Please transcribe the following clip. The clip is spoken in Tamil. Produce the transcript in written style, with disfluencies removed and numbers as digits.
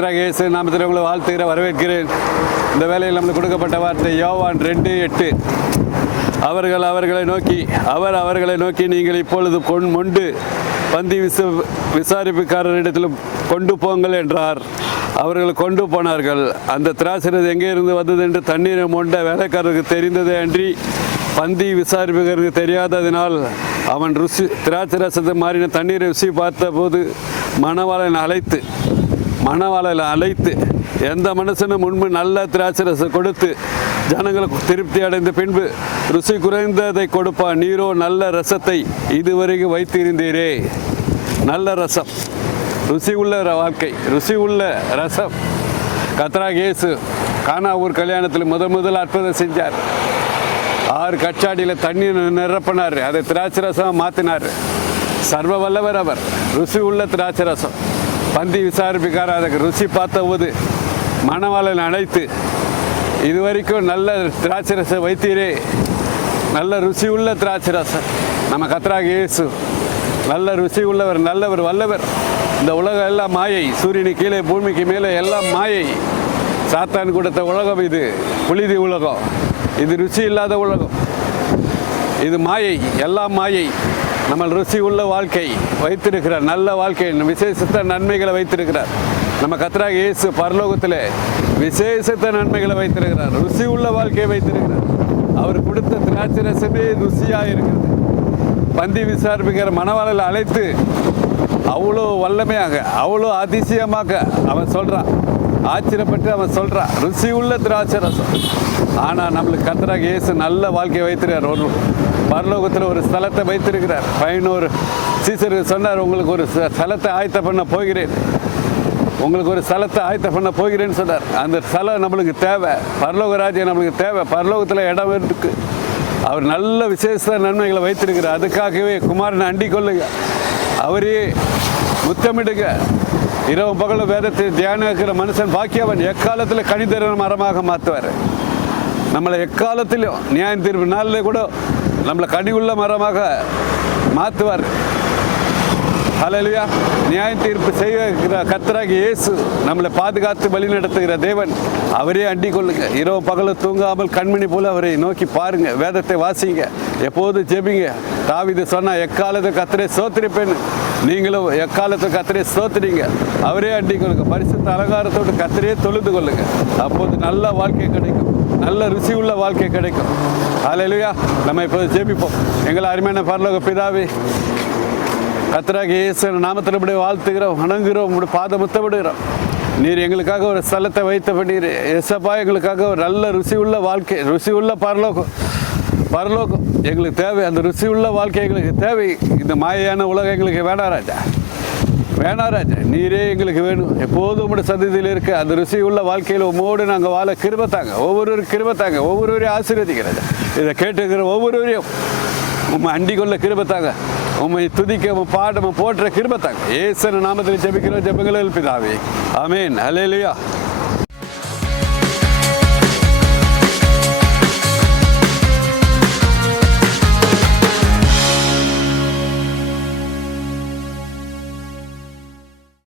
கர்த்தராகிய இயேசு நாமத்தில் உங்களை வாழ்த்துகிற வரவேற்கிறேன். இந்த வேளையில் நம்மளுக்கு கொடுக்கப்பட்ட வார்த்தை யோவான் 2:8. அவர்களை நோக்கி நீங்கள் இப்பொழுது மொண்டு பந்தி விசாரிப்புக்காரரிடத்தில் கொண்டு போங்கள் என்றார். அவர்கள் கொண்டு போனார்கள். அந்த திராட்சரசம் எங்கே இருந்து வந்தது என்று தண்ணீரை மொண்ட வேலைக்காரருக்கு தெரிந்ததே அன்றி பந்தி விசாரிப்புக்காரருக்கு தெரியாததினால் அவன் திராட்சரசத்தை மாறின தண்ணீரை ருசி பார்த்தபோது மணவாளனை அழைத்து எந்த மனுஷனும் முன்பு நல்ல திராட்சரசம் கொடுத்து ஜனங்களுக்கு திருப்தி அடைந்த பின்பு ருசி குறைந்ததை கொடுப்பான். நீரோ நல்ல ரசத்தை இதுவரைக்கும் வைத்திருந்தீரே. நல்ல ரசம், ருசி உள்ள வாழ்க்கை, ருசி உள்ள ரசம். கர்த்தராகிய இயேசு கானா ஊர் கல்யாணத்தில் முதல் அற்புதம் செஞ்சார். 6 கச்சாடியில் தண்ணி நிரப்பினார். அதை திராட்சரசமாக மாற்றினார். சர்வ வல்லவர் அவர். ருசி உள்ள திராட்சரசம். பந்தி விசாரிப்புக்கார அதுக்கு ருசி பார்த்தபோது மணவாளனை அழைத்து இதுவரைக்கும் நல்ல திராட்சரசம் வைத்தீரே. நல்ல ருசி உள்ள திராட்சரசம். நம்ம கர்த்தராகிய இயேசு நல்ல ருசி உள்ளவர், நல்லவர், வல்லவர். இந்த உலகம் எல்லாம் மாயை. சூரியனு கீழே பூமிக்கு மேலே எல்லாம் மாயை. சாத்தான் கொடுத்த உலகம் இது. புழுதி உலகம் இது. ருசி இல்லாத உலகம் இது. மாயை, எல்லாம் மாயை. நம்ம ருசி உள்ள வாழ்க்கை வைத்திருக்கிறார். நல்ல வாழ்க்கை, விசேஷத்த நன்மைகளை வைத்திருக்கிறார். நம்ம கர்த்தராகிய இயேசு பரலோகத்தில் விசேஷத்த நன்மைகளை வைத்திருக்கிறார். ருசி உள்ள வாழ்க்கையை வைத்திருக்கிறார். அவர் கொடுத்த திராட்சரசமே ருசியாக இருக்கிறது. பந்தி விசாரிப்புக்கிற மணவாளனை அழைத்து அவ்வளோ வல்லமையாக, அவ்வளோ அதிசயமாக அவன் சொல்கிறான். ஆச்சரியப்பட்டு அவன் சொல்கிறான், ருசி உள்ள திராட்சரசம். ஆனால் நம்மளுக்கு கர்த்தராகிய இயேசு நல்ல வாழ்க்கையை வைத்திருக்கிறார். ஒரு பரலோகத்தில் ஒரு ஸ்தலத்தை வைத்திருக்கிறார். 11 சீசருக்கு சொன்னார், உங்களுக்கு ஒரு ஸ்தலத்தை ஆயத்த பண்ண போகிறேன், உங்களுக்கு ஒரு ஸ்தலத்தை ஆயத்த பண்ண போகிறேன்னு சொன்னார். அந்த ஸ்தலம் நம்மளுக்கு தேவை. பரலோக ராஜ்யம் நம்மளுக்கு தேவை. பரலோகத்தில் இடம் இருக்கு. அவர் நல்ல விசேஷ நன்மைகளை வைத்திருக்கிறார். அதுக்காகவே குமாரனை அண்டிக் கொள்ளுங்க, அவரே முத்தமிடுங்க. இரவு பகலும் வேதத்தை தியானிக்கிற மனுஷன் பாக்கியவன். எக்காலத்தில் கனிதர மரமாக மாற்றுவார். நம்மளை எக்காலத்திலும் நியாய தீர்ப்பு நாளில் கூட நம்மளை கனி உள்ள மரமாக மாற்றுவார். ஹல்லேலூயா. நியாய தீர்ப்பு செய்கிற கர்த்தராகிய இயேசு நம்மளை பாதுகாத்து வழி நடத்துகிற தேவன். அவரே அண்டிக் கொள்ளுங்க. இரவு பகலும் தூங்காமல் கண்மணி போல அவரை நோக்கி பாருங்க. வேதத்தை வாசிங்க. எப்போது ஜெபிங்க. தாவீது சொன்னா, எக்காலத்தை கர்த்தரை ஸ்தோத்திரிப்பேன். நீங்களும் எக்காலத்தை கர்த்தரை ஸ்தோத்திரிங்க. அவரே அண்டிக் கொள்ளுங்க. பரிசுத்த அலங்காரத்தோடு கர்த்தரையே தொழுது கொள்ளுங்க. அப்போது நல்ல வாழ்க்கை கிடைக்கும். நல்ல ருசி உள்ள வாழ்க்கை கிடைக்கும். ஹல்லேலூயா. நம்ம இப்போது ஜெபிப்போம். எங்களை அருமையான பரலோக பிதாவே, கர்த்தராகிய இயேசு நாமத்தின்படி வாழ்த்துகிறோம், வணங்குகிறோம், உங்களுடைய பாதம் முத்தமிடுகிறோம். நீர் எங்களுக்காக ஒரு ஸ்தலத்தை வைத்த பண்ணீர். எசப்பா, எங்களுக்காக ஒரு நல்ல ருசி உள்ள வாழ்க்கை, ருசி உள்ள பரலோகம் எங்களுக்கு தேவை. அந்த ருசி உள்ள வாழ்க்கை எங்களுக்கு தேவை. இந்த மாயான உலகம் எங்களுக்கு வேணாம் ராஜா. நீரே எங்களுக்கு வேணும். எப்போதும் உங்களுடைய சந்ததியில் இருக்க அந்த ருசி உள்ள வாழ்க்கையில் உம்மோடு நாங்கள் வாழ கிருபத்தாங்க. ஒவ்வொருவரையும் ஆசீர்வதிக்கிறாங்க. இதை கேட்டுக்கிற ஒவ்வொருவரையும் உம்மை அண்டிக் கொள்ள கிருபத்தாங்க. உம்மை துதிக்க, பாட, போற்ற கிருபத்தாங்க. இயேசு நாமத்தில் ஜெபிக்கிறோம். ஜெபங்களில் பிதாவே, ஆமென். ஹல்லேலூயா.